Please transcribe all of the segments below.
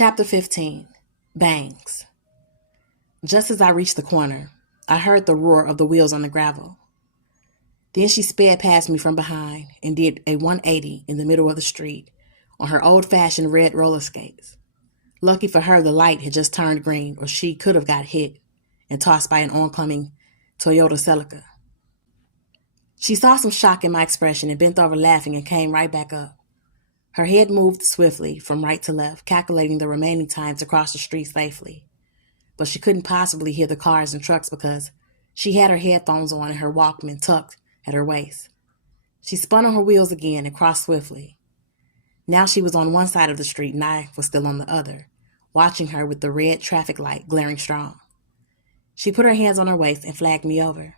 Chapter 15. Bangs. Just as I reached the corner, I heard the roar of the wheels on the gravel. Then she sped past me from behind and did a 180 in the middle of the street on her old-fashioned red roller skates. Lucky for her, the light had just turned green, or she could have got hit and tossed by an oncoming Toyota Celica. She saw some shock in my expression and bent over laughing and came right back up. Her head moved swiftly from right to left, calculating the remaining time to cross the street safely. But she couldn't possibly hear the cars and trucks because she had her headphones on and her Walkman tucked at her waist. She spun on her wheels again and crossed swiftly. Now she was on one side of the street and I was still on the other, watching her with the red traffic light glaring strong. She put her hands on her waist and flagged me over.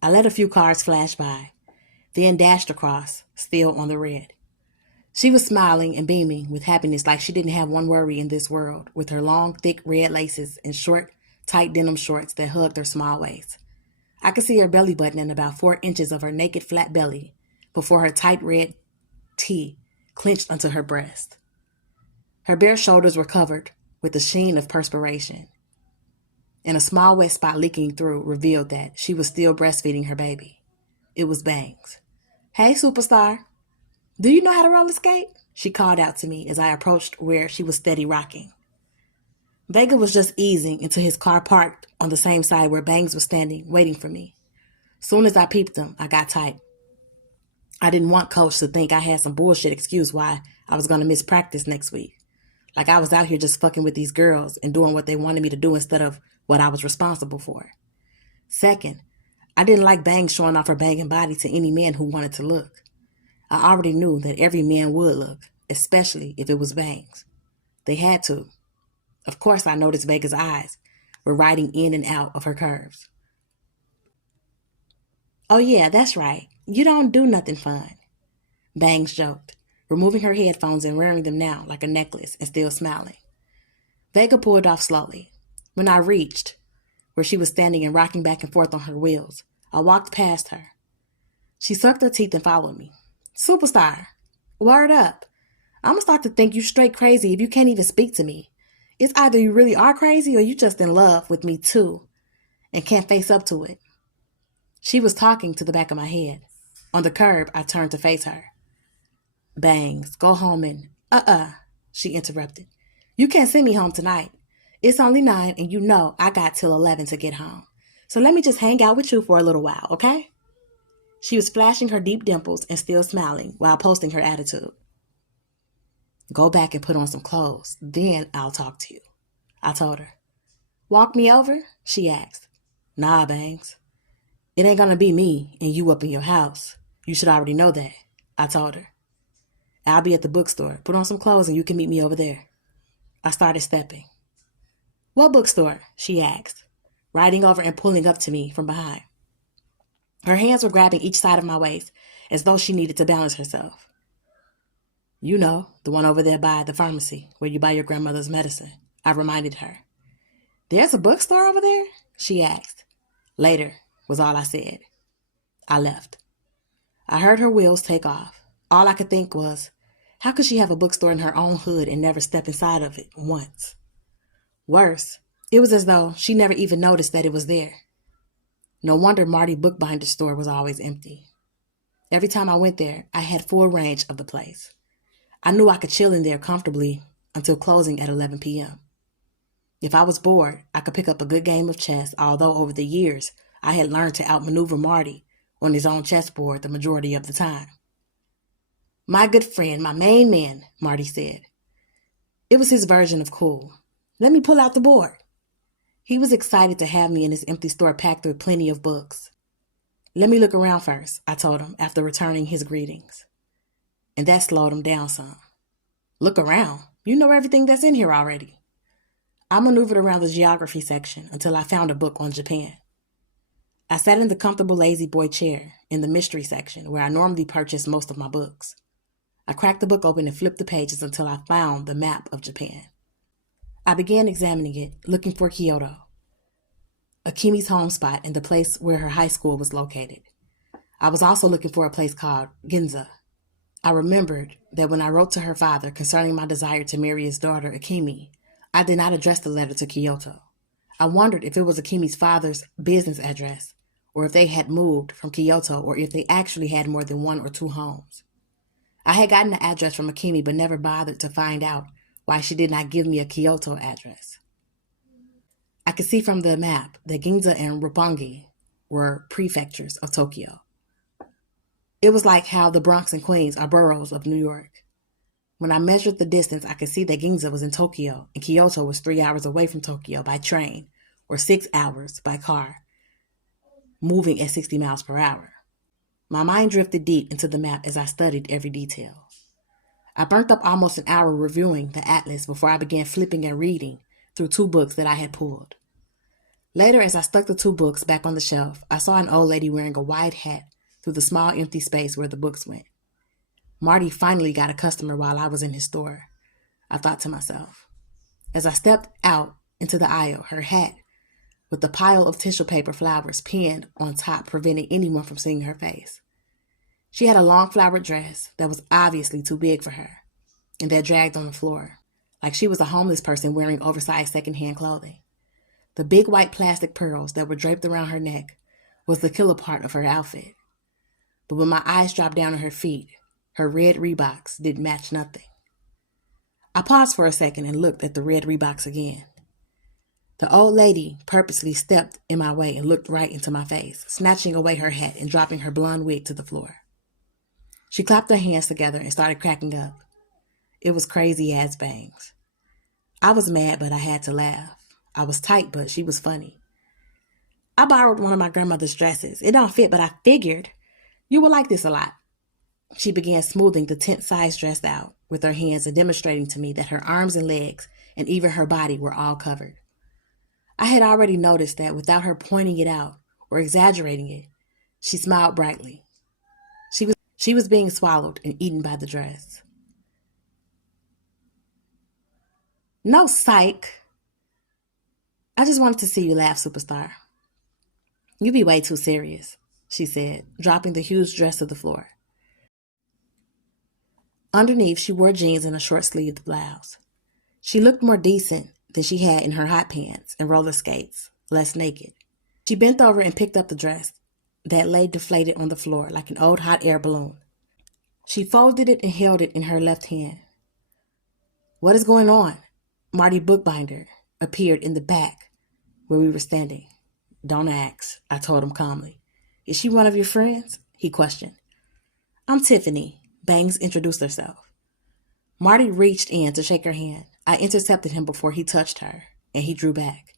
I let a few cars flash by, then dashed across, still on the red. She was smiling and beaming with happiness like she didn't have one worry in this world, with her long, thick red laces and short, tight denim shorts that hugged her small waist. I could see her belly button and about 4 inches of her naked flat belly before her tight red tee clenched onto her breast. Her bare shoulders were covered with the sheen of perspiration, and a small wet spot leaking through revealed that she was still breastfeeding her baby. It was Bangs. "Hey, superstar. Do you know how to roller skate?" she called out to me as I approached where she was steady rocking. Vega was just easing into his car parked on the same side where Bangs was standing, waiting for me. Soon as I peeped him, I got tight. I didn't want Coach to think I had some bullshit excuse why I was going to miss practice next week. Like I was out here just fucking with these girls and doing what they wanted me to do instead of what I was responsible for. Second, I didn't like Bangs showing off her banging body to any man who wanted to look. I already knew that every man would look, especially if it was Bangs. They had to. Of course, I noticed Vega's eyes were riding in and out of her curves. "Oh yeah, that's right. You don't do nothing fun," Bangs joked, removing her headphones and wearing them now like a necklace and still smiling. Vega pulled off slowly. When I reached where she was standing and rocking back and forth on her wheels, I walked past her. She sucked her teeth and followed me. "Superstar, word up. I'm going to start to think you straight crazy if you can't even speak to me. It's either you really are crazy or you just in love with me too and can't face up to it." She was talking to the back of my head. On the curb, I turned to face her. "Bangs, go home and..." she interrupted. "You can't send me home tonight. It's only 9 and you know I got till 11 to get home. So let me just hang out with you for a little while, okay?" She was flashing her deep dimples and still smiling while posting her attitude. "Go back and put on some clothes. Then I'll talk to you," I told her. "Walk me over?" she asked. "Nah, Bangs. It ain't gonna be me and you up in your house. You should already know that," I told her. "I'll be at the bookstore. Put on some clothes and you can meet me over there." I started stepping. "What bookstore?" she asked, riding over and pulling up to me from behind. Her hands were grabbing each side of my waist as though she needed to balance herself. "You know, the one over there by the pharmacy where you buy your grandmother's medicine," I reminded her. "There's a bookstore over there?" she asked. "Later," was all I said. I left. I heard her wheels take off. All I could think was, how could she have a bookstore in her own hood and never step inside of it once? Worse, it was as though she never even noticed that it was there. No wonder Marty Bookbinder's store was always empty. Every time I went there, I had full range of the place. I knew I could chill in there comfortably until closing at 11 p.m. If I was bored, I could pick up a good game of chess, although over the years, I had learned to outmaneuver Marty on his own chessboard the majority of the time. "My good friend, my main man," Marty said. It was his version of cool. "Let me pull out the board." He was excited to have me in his empty store packed with plenty of books. "Let me look around first," I told him after returning his greetings. And that slowed him down some. "Look around? You know everything that's in here already." I maneuvered around the geography section until I found a book on Japan. I sat in the comfortable lazy boy chair in the mystery section where I normally purchase most of my books. I cracked the book open and flipped the pages until I found the map of Japan. I began examining it, looking for Kyoto, Akimi's home spot and the place where her high school was located. I was also looking for a place called Ginza. I remembered that when I wrote to her father concerning my desire to marry his daughter, Akemi, I did not address the letter to Kyoto. I wondered if it was Akemi's father's business address, or if they had moved from Kyoto, or if they actually had more than 1 or 2 homes. I had gotten the address from Akemi but never bothered to find out why she did not give me a Kyoto address. I could see from the map that Ginza and Roppongi were prefectures of Tokyo. It was like how the Bronx and Queens are boroughs of New York. When I measured the distance, I could see that Ginza was in Tokyo and Kyoto was 3 hours away from Tokyo by train, or 6 hours by car, moving at 60 miles per hour. My mind drifted deep into the map as I studied every detail. I burnt up almost an hour reviewing the atlas before I began flipping and reading through 2 books that I had pulled. Later, as I stuck the 2 books back on the shelf, I saw an old lady wearing a wide hat through the small empty space where the books went. Marty finally got a customer while I was in his store, I thought to myself. As I stepped out into the aisle, her hat with the pile of tissue paper flowers pinned on top, preventing anyone from seeing her face. She had a long flowered dress that was obviously too big for her, and that dragged on the floor, like she was a homeless person wearing oversized secondhand clothing. The big white plastic pearls that were draped around her neck was the killer part of her outfit. But when my eyes dropped down on her feet, her red Reeboks didn't match nothing. I paused for a second and looked at the red Reeboks again. The old lady purposely stepped in my way and looked right into my face, snatching away her hat and dropping her blonde wig to the floor. She clapped her hands together and started cracking up. It was crazy as bangs. I was mad, but I had to laugh. I was tight, but she was funny. I borrowed one of my grandmother's dresses. It don't fit, but I figured you would like this a lot. She began smoothing the tent-sized dress out with her hands and demonstrating to me that her arms and legs and even her body were all covered. I had already noticed that without her pointing it out or exaggerating it, she smiled brightly. She was being swallowed and eaten by the dress. No, psych. I just wanted to see you laugh, superstar. You be way too serious, she said, dropping the huge dress to the floor. Underneath, she wore jeans and a short-sleeved blouse. She looked more decent than she had in her hot pants and roller skates, less naked. She bent over and picked up the dress that lay deflated on the floor like an old hot air balloon. She folded it and held it in her left hand. What is going on? Marty Bookbinder appeared in the back where we were standing. Don't ask, I told him calmly. Is she one of your friends? He questioned. I'm Tiffany. Bangs introduced herself. Marty reached in to shake her hand. I intercepted him before he touched her, and he drew back.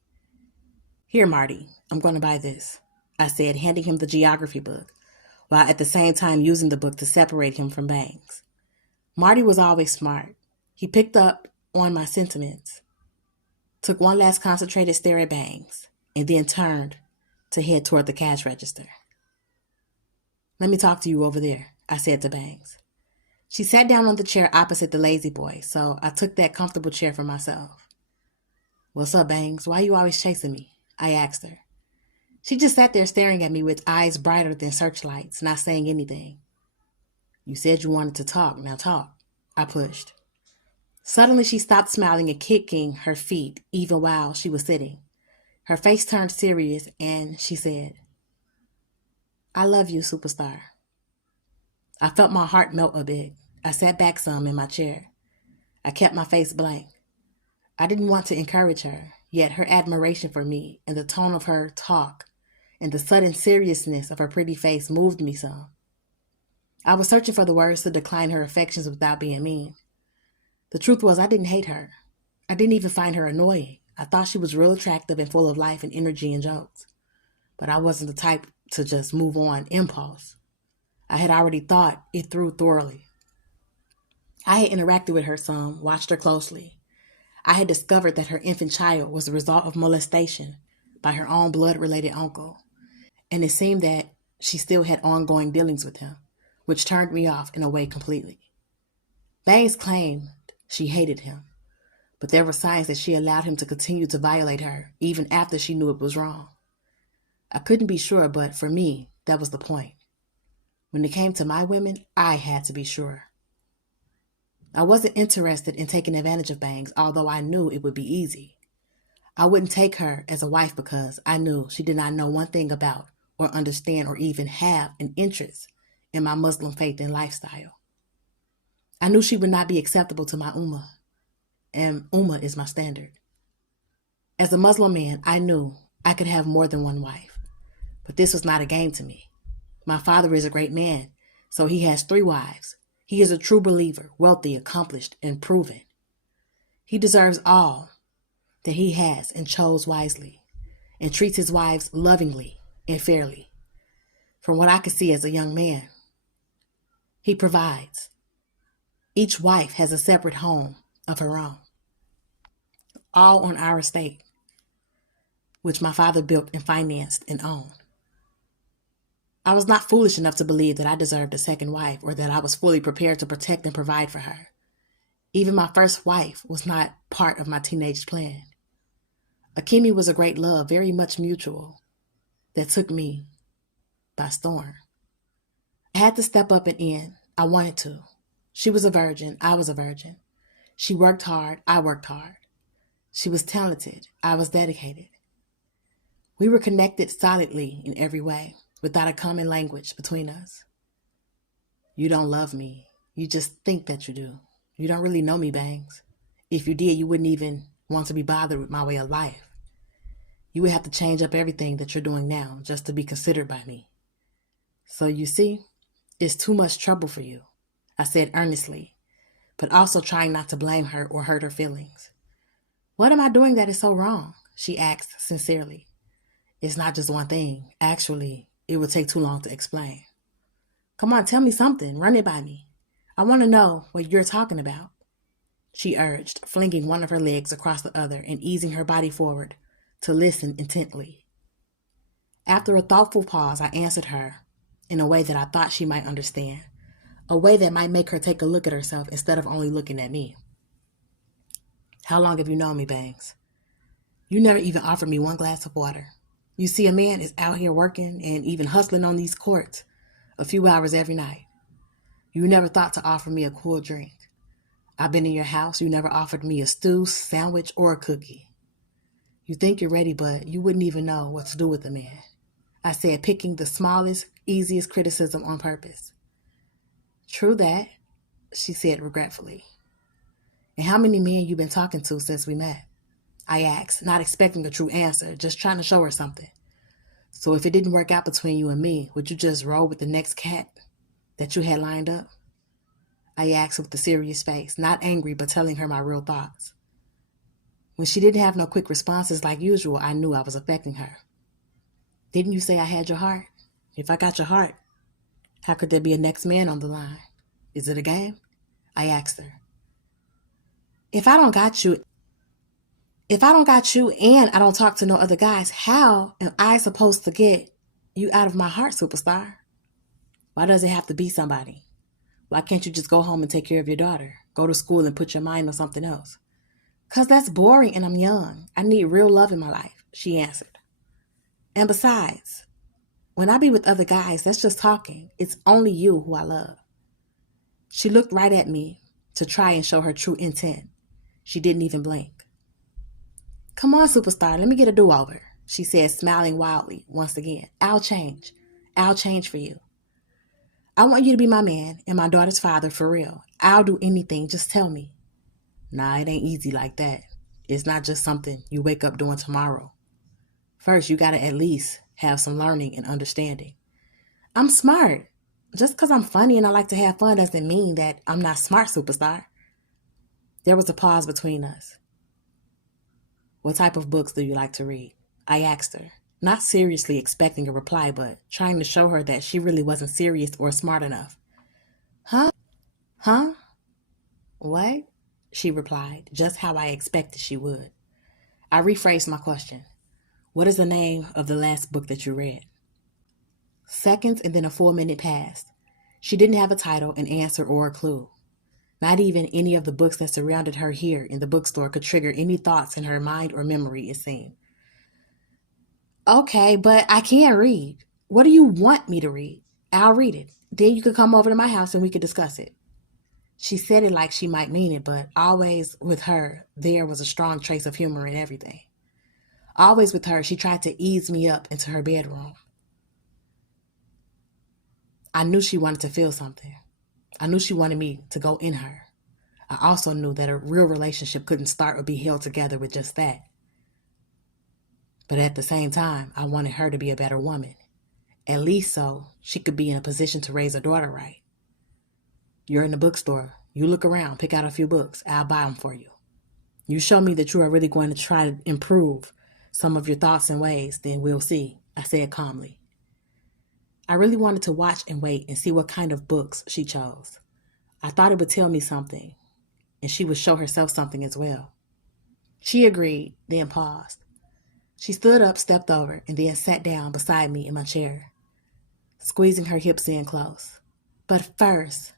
Here, Marty, I'm going to buy this, I said, handing him the geography book, while at the same time using the book to separate him from Bangs. Marty was always smart. He picked up on my sentiments, took one last concentrated stare at Bangs, and then turned to head toward the cash register. Let me talk to you over there, I said to Bangs. She sat down on the chair opposite the lazy boy, so I took that comfortable chair for myself. What's up, Bangs? Why are you always chasing me? I asked her. She just sat there staring at me with eyes brighter than searchlights, not saying anything. You said you wanted to talk. Now talk. I pushed. Suddenly, she stopped smiling and kicking her feet, even while she was sitting. Her face turned serious, and she said, I love you, superstar. I felt my heart melt a bit. I sat back some in my chair. I kept my face blank. I didn't want to encourage her, yet her admiration for me and the tone of her talk and the sudden seriousness of her pretty face moved me some. I was searching for the words to decline her affections without being mean. The truth was I didn't hate her. I didn't even find her annoying. I thought she was real attractive and full of life and energy and jokes. But I wasn't the type to just move on impulse. I had already thought it through thoroughly. I had interacted with her some, watched her closely. I had discovered that her infant child was the result of molestation by her own blood-related uncle, and it seemed that she still had ongoing dealings with him, which turned me off in a way completely. Bangs claimed she hated him, but there were signs that she allowed him to continue to violate her even after she knew it was wrong. I couldn't be sure, but for me, that was the point. When it came to my women, I had to be sure. I wasn't interested in taking advantage of Bangs, although I knew it would be easy. I wouldn't take her as a wife because I knew she did not know one thing about or understand or even have an interest in my Muslim faith and lifestyle. I knew she would not be acceptable to my ummah, and ummah is my standard. As a Muslim man, I knew I could have more than one wife, but this was not a game to me. My father is a great man, so he has 3 wives. He is a true believer, wealthy, accomplished, and proven. He deserves all that he has and chose wisely, and treats his wives lovingly and fairly. From what I could see as a young man, he provides. Each wife has a separate home of her own, all on our estate, which my father built and financed and owned. I was not foolish enough to believe that I deserved a second wife or that I was fully prepared to protect and provide for her. Even my first wife was not part of my teenage plan. Akemi was a great love, very much mutual, that took me by storm. I had to step up and in. I wanted to. She was a virgin. I was a virgin. She worked hard. I worked hard. She was talented. I was dedicated. We were connected solidly in every way, without a common language between us. You don't love me. You just think that you do. You don't really know me, Bangs. If you did, you wouldn't even want to be bothered with my way of life. You would have to change up everything that you're doing now just to be considered by me. So you see, it's too much trouble for you, I said earnestly, but also trying not to blame her or hurt her feelings. What am I doing that is so wrong? She asked sincerely. It's not just one thing. Actually, it would take too long to explain. Come on, tell me something. Run it by me. I want to know what you're talking about, she urged, flinging one of her legs across the other and easing her body forward to listen intently. After a thoughtful pause, I answered her in a way that I thought she might understand, a way that might make her take a look at herself instead of only looking at me. How long have you known me, Bangs? You never even offered me one glass of water. You see, a man is out here working and even hustling on these courts a few hours every night. You never thought to offer me a cool drink. I've been in your house. You never offered me a stew, sandwich, or a cookie. You think you're ready, but you wouldn't even know what to do with a man, I said, picking the smallest, easiest criticism on purpose. True that, she said regretfully. And how many men you been talking to since we met? I asked, not expecting a true answer, just trying to show her something. So if it didn't work out between you and me, would you just roll with the next cat that you had lined up? I asked with a serious face, not angry, but telling her my real thoughts. When she didn't have no quick responses like usual, I knew I was affecting her. Didn't you say I had your heart? If I got your heart, how could there be a next man on the line? Is it a game? I asked her. If I don't got you and I don't talk to no other guys, how am I supposed to get you out of my heart, superstar? Why does it have to be somebody? Why can't you just go home and take care of your daughter? Go to school and put your mind on something else? 'Cause that's boring and I'm young. I need real love in my life, she answered. And besides, when I be with other guys, that's just talking. It's only you who I love. She looked right at me to try and show her true intent. She didn't even blink. Come on, superstar, let me get a do-over, she said, smiling wildly once again. I'll change. I'll change for you. I want you to be my man and my daughter's father for real. I'll do anything. Just tell me. Nah, it ain't easy like that. It's not just something you wake up doing tomorrow. First, you got to at least have some learning and understanding. I'm smart. Just because I'm funny and I like to have fun doesn't mean that I'm not smart, superstar. There was a pause between us. What type of books do you like to read? I asked her, not seriously expecting a reply, but trying to show her that she really wasn't serious or smart enough. Huh? What? She replied, just how I expected she would. I rephrased my question. What is the name of the last book that you read? Seconds and then a 4-minute passed. She didn't have a title, an answer, or a clue. Not even any of the books that surrounded her here in the bookstore could trigger any thoughts in her mind or memory, it seemed. Okay, but I can't read. What do you want me to read? I'll read it. Then you could come over to my house and we could discuss it. She said it like she might mean it, but always with her, there was a strong trace of humor in everything. Always with her, she tried to ease me up into her bedroom. I knew she wanted to feel something. I knew she wanted me to go in her. I also knew that a real relationship couldn't start or be held together with just that. But at the same time, I wanted her to be a better woman. At least so she could be in a position to raise a daughter right. You're in the bookstore. You look around, pick out a few books. I'll buy them for you. You show me that you are really going to try to improve some of your thoughts and ways, then we'll see, I said calmly. I really wanted to watch and wait and see what kind of books she chose. I thought it would tell me something, and she would show herself something as well. She agreed, then paused. She stood up, stepped over, and then sat down beside me in my chair, squeezing her hips in close. But first,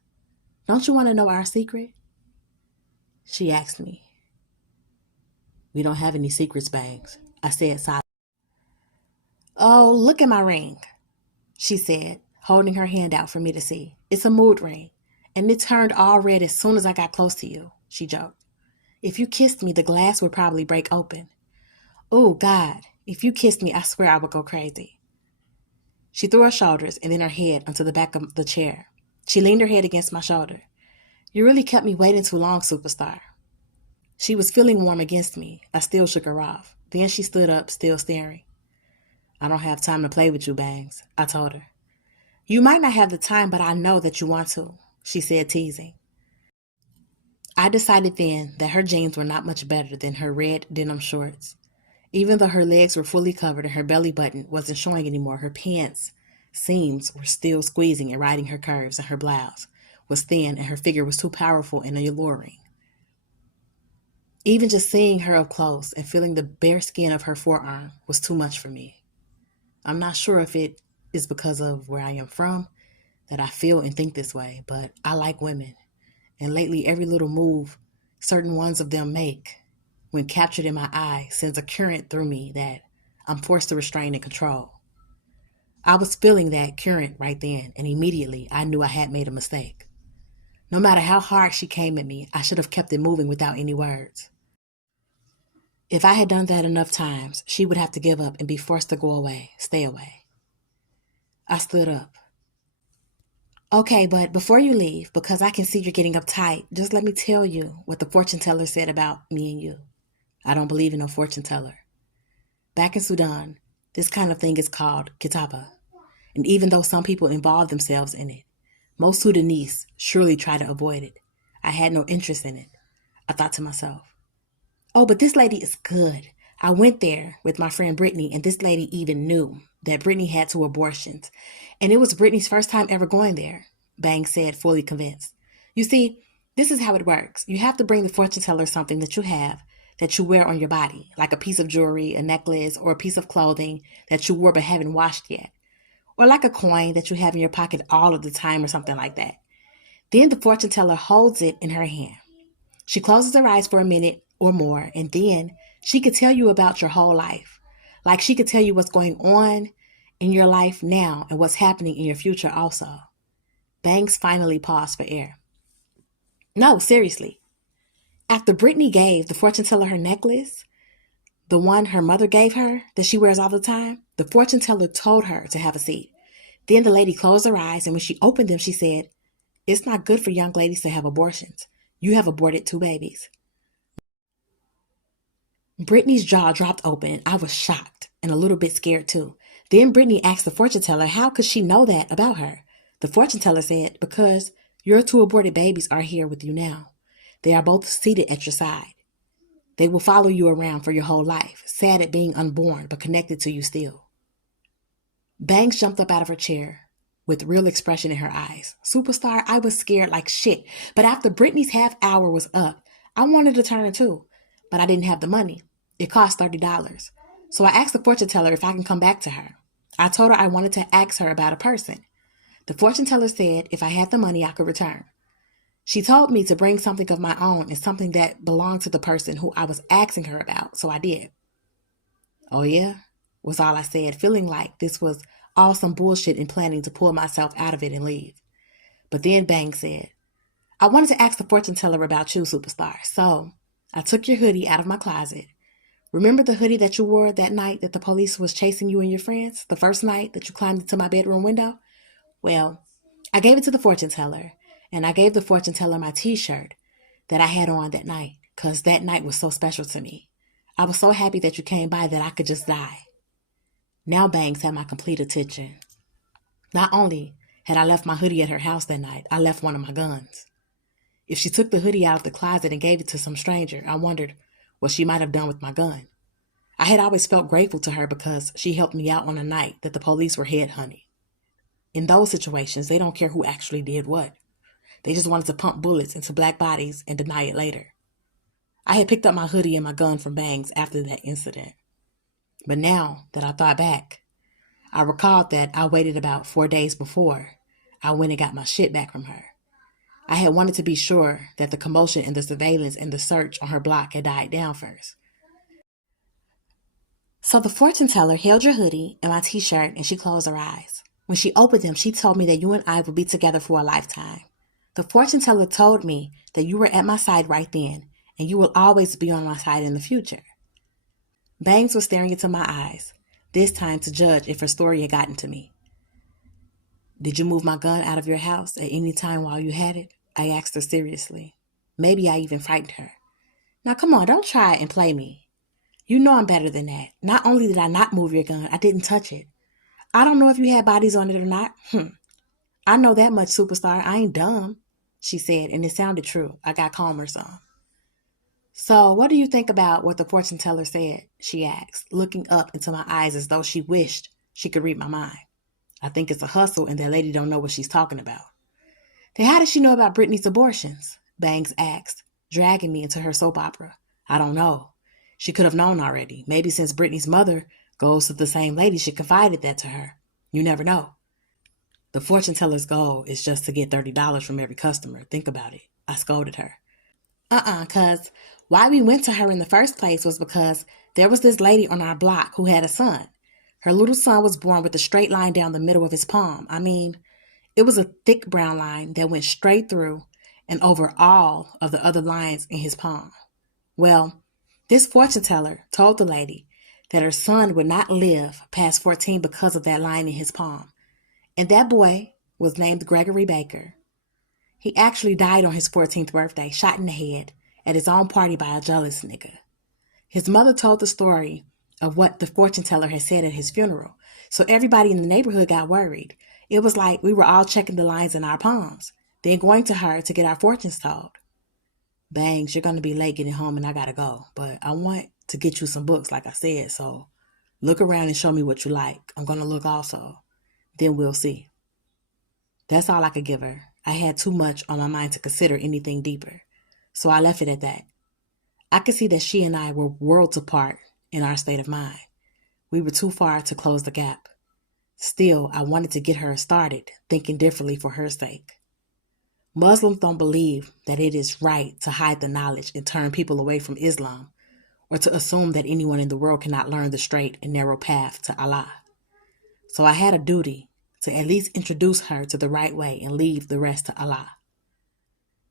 don't you want to know our secret? She asked me. We don't have any secrets, Bangs, I said silently. Oh, look at my ring, she said, holding her hand out for me to see. It's a mood ring, and it turned all red as soon as I got close to you, she joked. If you kissed me, the glass would probably break open. Oh, God, if you kissed me, I swear I would go crazy. She threw her shoulders and then her head onto the back of the chair. She leaned her head against my shoulder. You really kept me waiting too long, superstar. She was feeling warm against me. I still shook her off. Then she stood up, still staring. I don't have time to play with you, Bangs, I told her. You might not have the time, but I know that you want to, she said, teasing. I decided then that her jeans were not much better than her red denim shorts. Even though her legs were fully covered and her belly button wasn't showing anymore, her pants seams were still squeezing and riding her curves, and her blouse was thin and her figure was too powerful and alluring. Even just seeing her up close and feeling the bare skin of her forearm was too much for me. I'm not sure if it is because of where I am from that I feel and think this way, but I like women. And lately, every little move certain ones of them make, when captured in my eye, sends a current through me that I'm forced to restrain and control. I was feeling that current right then, and immediately I knew I had made a mistake. No matter how hard she came at me, I should have kept it moving without any words. If I had done that enough times, she would have to give up and be forced to go away, stay away. I stood up. Okay, but before you leave, because I can see you're getting uptight, just let me tell you what the fortune teller said about me and you. I don't believe in no fortune teller. Back in Sudan, this kind of thing is called kitaba. And even though some people involve themselves in it, most Sudanese surely try to avoid it. I had no interest in it. I thought to myself, oh, but this lady is good. I went there with my friend Brittany, and this lady even knew that Brittany had 2 abortions. And it was Brittany's first time ever going there, Bangs said, fully convinced. You see, this is how it works. You have to bring the fortune teller something that you have, that you wear on your body, like a piece of jewelry, a necklace, or a piece of clothing that you wore but haven't washed yet. Or like a coin that you have in your pocket all of the time or something like that. Then the fortune teller holds it in her hand. She closes her eyes for a minute or more, and then she could tell you about your whole life. Like she could tell you what's going on in your life now and what's happening in your future also. Bangs finally paused for air. No, seriously. After Brittany gave the fortune teller her necklace, the one her mother gave her that she wears all the time, the fortune teller told her to have a seat. Then the lady closed her eyes, and when she opened them, she said, it's not good for young ladies to have abortions. You have aborted 2 babies. Brittany's jaw dropped open, and I was shocked and a little bit scared too. Then Brittany asked the fortune teller how could she know that about her. The fortune teller said, because your 2 aborted babies are here with you now. They are both seated at your side. They will follow you around for your whole life, sad at being unborn, but connected to you still. Bangs jumped up out of her chair with real expression in her eyes. Superstar, I was scared like shit. But after Brittany's half hour was up, I wanted to turn too, but I didn't have the money. It cost $30. So I asked the fortune teller if I can come back to her. I told her I wanted to ask her about a person. The fortune teller said if I had the money, I could return. She told me to bring something of my own and something that belonged to the person who I was asking her about, so I did. Oh yeah, was all I said, feeling like this was all some bullshit and planning to pull myself out of it and leave. But then Bang said, I wanted to ask the fortune teller about you, superstar. So I took your hoodie out of my closet. Remember the hoodie that you wore that night that the police was chasing you and your friends? The first night that you climbed into my bedroom window? Well, I gave it to the fortune teller, and I gave the fortune teller my t-shirt that I had on that night, because that night was so special to me. I was so happy that you came by that I could just die. Now Bangs had my complete attention. Not only had I left my hoodie at her house that night, I left one of my guns. If she took the hoodie out of the closet and gave it to some stranger, I wondered what she might have done with my gun. I had always felt grateful to her because she helped me out on a night that the police were headhunting. In those situations, they don't care who actually did what. They just wanted to pump bullets into black bodies and deny it later. I had picked up my hoodie and my gun from Bangs after that incident. But now that I thought back, I recalled that I waited about 4 days before I went and got my shit back from her. I had wanted to be sure that the commotion and the surveillance and the search on her block had died down first. So the fortune teller held your hoodie and my t-shirt and she closed her eyes. When she opened them, she told me that you and I would be together for a lifetime. The fortune teller told me that you were at my side right then and you will always be on my side in the future. Bangs was staring into my eyes, this time to judge if her story had gotten to me. Did you move my gun out of your house at any time while you had it? I asked her seriously. Maybe I even frightened her. Now come on, don't try and play me. You know I'm better than that. Not only did I not move your gun, I didn't touch it. I don't know if you had bodies on it or not. I know that much, superstar. I ain't dumb, she said, and it sounded true. I got calmer some. So what do you think about what the fortune teller said? She asked, looking up into my eyes as though she wished she could read my mind. I think it's a hustle and that lady don't know what she's talking about. Then how does she know about Brittany's abortions? Bangs asked, dragging me into her soap opera. I don't know. She could have known already. Maybe since Brittany's mother goes to the same lady, she confided that to her. You never know. The fortune teller's goal is just to get $30 from every customer. Think about it. I scolded her. Cuz why we went to her in the first place was because there was this lady on our block who had a son. Her little son was born with a straight line down the middle of his palm. I mean, it was a thick brown line that went straight through and over all of the other lines in his palm. Well, this fortune teller told the lady that her son would not live past 14 because of that line in his palm. And that boy was named Gregory Baker. He actually died on his 14th birthday, shot in the head at his own party by a jealous nigga. His mother told the story of what the fortune teller had said at his funeral, so everybody in the neighborhood got worried. It was like we were all checking the lines in our palms, then going to her to get our fortunes told. Bangs, you're going to be late getting home and I got to go, but I want to get you some books like I said, so look around and show me what you like. I'm going to look also. Then we'll see. That's all I could give her. I had too much on my mind to consider anything deeper, so I left it at that. I could see that she and I were worlds apart in our state of mind. We were too far to close the gap. Still, I wanted to get her started, thinking differently for her sake. Muslims don't believe that it is right to hide the knowledge and turn people away from Islam, or to assume that anyone in the world cannot learn the straight and narrow path to Allah. So I had a duty to at least introduce her to the right way and leave the rest to Allah.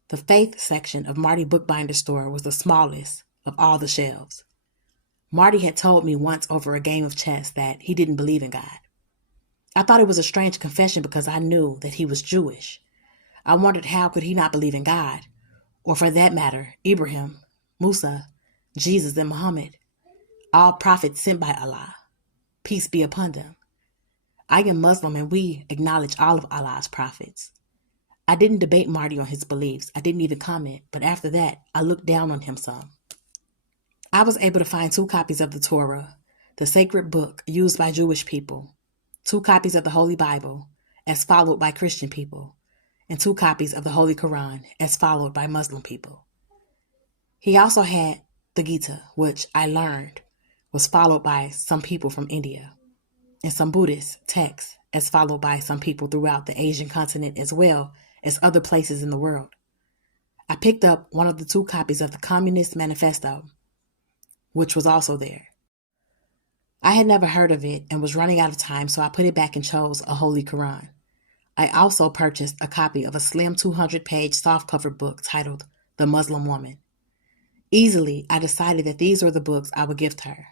The faith section of Marty Bookbinder's store was the smallest of all the shelves. Marty had told me once over a game of chess that he didn't believe in God. I thought it was a strange confession because I knew that he was Jewish. I wondered how could he not believe in God, or for that matter, Ibrahim, Musa, Jesus, and Muhammad, all prophets sent by Allah. Peace be upon them. I am Muslim and we acknowledge all of Allah's prophets. I didn't debate Marty on his beliefs. I didn't even comment, but after that, I looked down on him some. I was able to find 2 copies of the Torah, the sacred book used by Jewish people, 2 copies of the Holy Bible, as followed by Christian people, and 2 copies of the Holy Quran, as followed by Muslim people. He also had the Gita, which I learned was followed by some people from India, and some Buddhist texts, as followed by some people throughout the Asian continent as well as other places in the world. I picked up one of the 2 copies of the Communist Manifesto, which was also there. I had never heard of it and was running out of time, so I put it back and chose a Holy Quran. I also purchased a copy of a slim 200-page softcover book titled The Muslim Woman. Easily, I decided that these were the books I would gift her.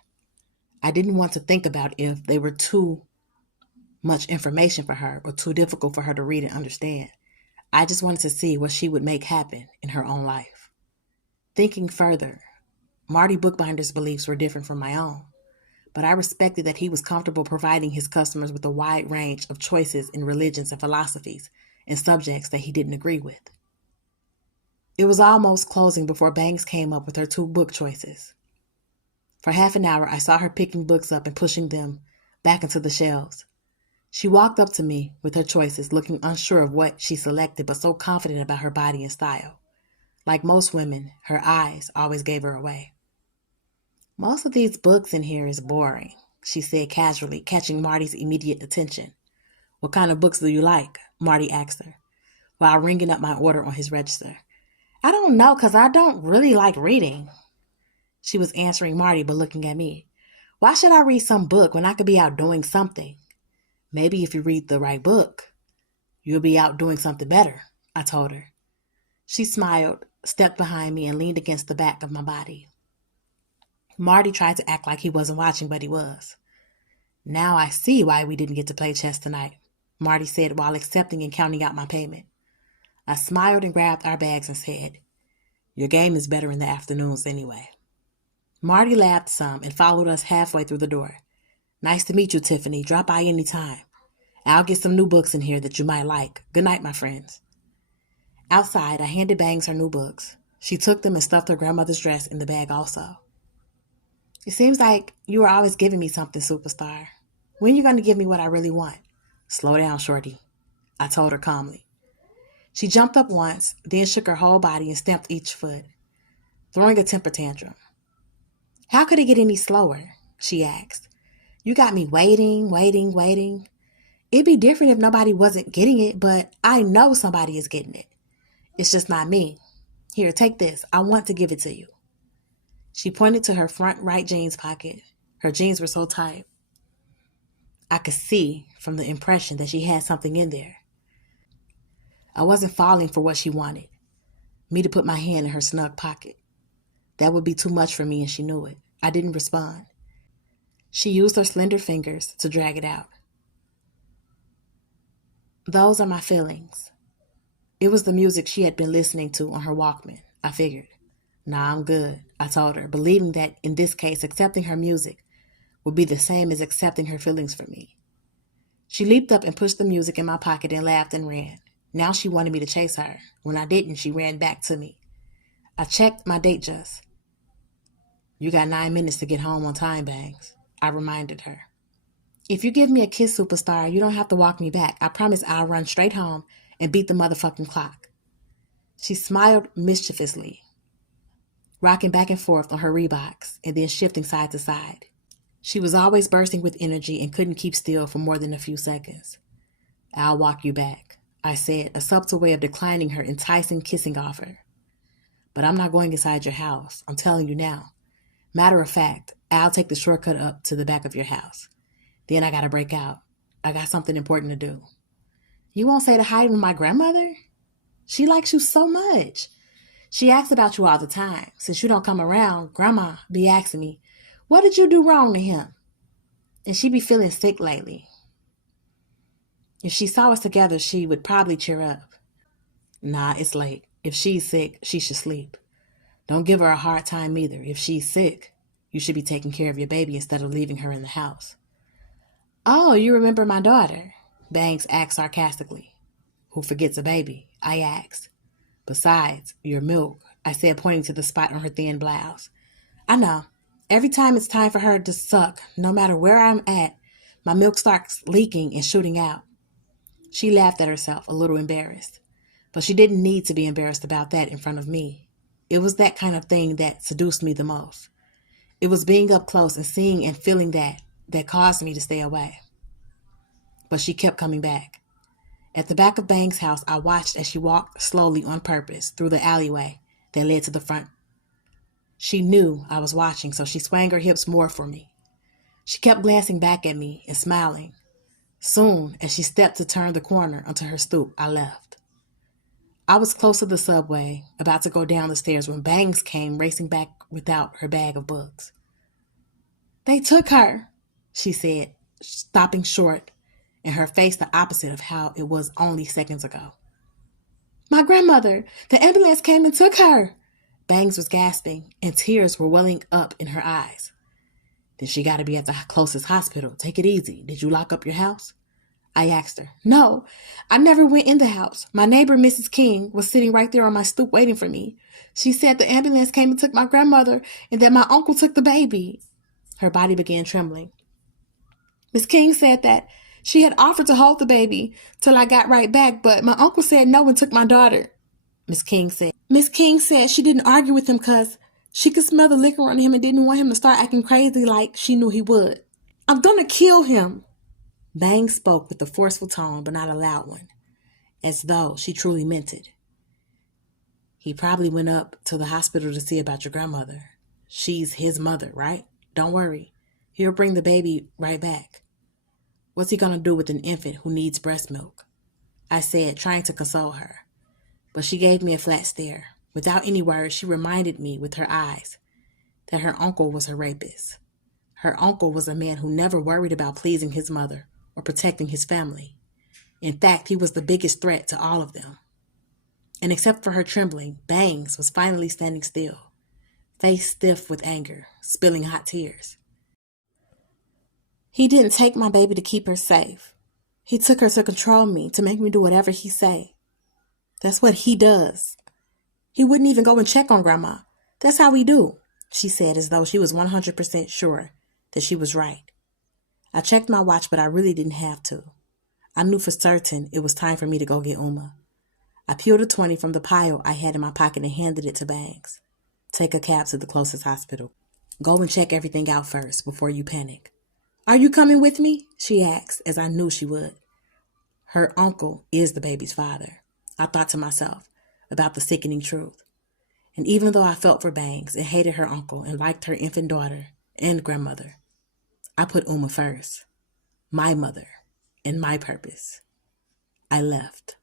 I didn't want to think about if they were too much information for her or too difficult for her to read and understand. I just wanted to see what she would make happen in her own life. Thinking further, Marty Bookbinder's beliefs were different from my own, but I respected that he was comfortable providing his customers with a wide range of choices in religions and philosophies and subjects that he didn't agree with. It was almost closing before Bangs came up with her 2 book choices. For half an hour, I saw her picking books up and pushing them back into the shelves. She walked up to me with her choices, looking unsure of what she selected, but so confident about her body and style. Like most women, her eyes always gave her away. "Most of these books in here is boring," she said casually, catching Marty's immediate attention. "What kind of books do you like?" Marty asked her, while ringing up my order on his register. "I don't know, 'cause I don't really like reading." She was answering Marty, but looking at me. "Why should I read some book when I could be out doing something?" "Maybe if you read the right book, you'll be out doing something better," I told her. She smiled, stepped behind me, and leaned against the back of my body. Marty tried to act like he wasn't watching, but he was. "Now I see why we didn't get to play chess tonight," Marty said while accepting and counting out my payment. I smiled and grabbed our bags and said, "Your game is better in the afternoons anyway." Marty laughed some and followed us halfway through the door. "Nice to meet you, Tiffany. Drop by any time. I'll get some new books in here that you might like. Good night, my friends." Outside, I handed Bangs her new books. She took them and stuffed her grandmother's dress in the bag also. "It seems like you are always giving me something, superstar. When are you going to give me what I really want?" "Slow down, shorty," I told her calmly. She jumped up once, then shook her whole body and stamped each foot, throwing a temper tantrum. "How could it get any slower?" she asked. "You got me waiting. It'd be different if nobody wasn't getting it, but I know somebody is getting it. It's just not me. Here, take this. I want to give it to you." She pointed to her front right jeans pocket. Her jeans were so tight, I could see from the impression that she had something in there. I wasn't falling for what she wanted, me to put my hand in her snug pocket. That would be too much for me, and she knew it. I didn't respond. She used her slender fingers to drag it out. "Those are my feelings." It was the music she had been listening to on her Walkman, I figured. "Nah, I'm good," I told her, believing that in this case accepting her music would be the same as accepting her feelings for me. She leaped up and pushed the music in my pocket and laughed and ran. Now she wanted me to chase her. When I didn't, she ran back to me. I checked my date just. "You got 9 minutes to get home on time, Bangs," I reminded her. "If you give me a kiss, superstar, you don't have to walk me back. I promise I'll run straight home and beat the motherfucking clock." She smiled mischievously, rocking back and forth on her Reeboks and then shifting side to side. She was always bursting with energy and couldn't keep still for more than a few seconds. "I'll walk you back," I said, a subtle way of declining her enticing kissing offer. "But I'm not going inside your house. I'm telling you now. Matter of fact, I'll take the shortcut up to the back of your house. Then I gotta break out. I got something important to do." "You won't say to hide with my grandmother? She likes you so much. She asks about you all the time. Since you don't come around, Grandma be asking me, 'What did you do wrong to him?' And she be feeling sick lately. If she saw us together, she would probably cheer up." "Nah, it's late. If she's sick, she should sleep. Don't give her a hard time either. If she's sick, you should be taking care of your baby instead of leaving her in the house." "Oh, you remember my daughter?" Bangs asked sarcastically. "Who forgets a baby?" I asked. "Besides, your milk," I said, pointing to the spot on her thin blouse. "I know. Every time it's time for her to suck, no matter where I'm at, my milk starts leaking and shooting out." She laughed at herself, a little embarrassed. But she didn't need to be embarrassed about that in front of me. It was that kind of thing that seduced me the most. It was being up close and seeing and feeling that caused me to stay away. But she kept coming back. At the back of Bangs' house, I watched as she walked slowly on purpose through the alleyway that led to the front. She knew I was watching, so she swung her hips more for me. She kept glancing back at me and smiling, Soon as she stepped to turn the corner onto her stoop, I left. I was close to the subway, about to go down the stairs when Bangs came racing back without her bag of books. "They took her," she said, stopping short, and her face the opposite of how it was only seconds ago. "My grandmother! The ambulance came and took her!" Bangs was gasping, and tears were welling up in her eyes. "Then she got to be at the closest hospital. Take it easy. Did you lock up your house?" I asked her. "No, I never went in the house. My neighbor, Mrs. King, was sitting right there on my stoop waiting for me. She said the ambulance came and took my grandmother and that my uncle took the baby." Her body began trembling. "Miss King said that she had offered to hold the baby till I got right back, but my uncle said no and took my daughter." Miss King said she didn't argue with him because she could smell the liquor on him and didn't want him to start acting crazy like she knew he would. "I'm gonna kill him." Bangs spoke with a forceful tone, but not a loud one, as though she truly meant it. "He probably went up to the hospital to see about your grandmother. She's his mother, right? Don't worry. He'll bring the baby right back. What's he gonna do with an infant who needs breast milk?" I said, trying to console her. But she gave me a flat stare. Without any words, she reminded me with her eyes that her uncle was her rapist. Her uncle was a man who never worried about pleasing his mother or protecting his family. In fact, he was the biggest threat to all of them. And except for her trembling, Bangs was finally standing still, face stiff with anger, spilling hot tears. "He didn't take my baby to keep her safe. He took her to control me, to make me do whatever he say. That's what he does. He wouldn't even go and check on Grandma. That's how we do," she said, as though she was 100% sure that she was right. I checked my watch, but I really didn't have to. I knew for certain it was time for me to go get Uma. I peeled a 20 from the pile I had in my pocket and handed it to Bangs. "Take a cab to the closest hospital. Go and check everything out first before you panic." "Are you coming with me?" she asked, as I knew she would. Her uncle is the baby's father, I thought to myself about the sickening truth. And even though I felt for Bangs and hated her uncle and liked her infant daughter and grandmother, I put Uma first, my mother, and my purpose. I left.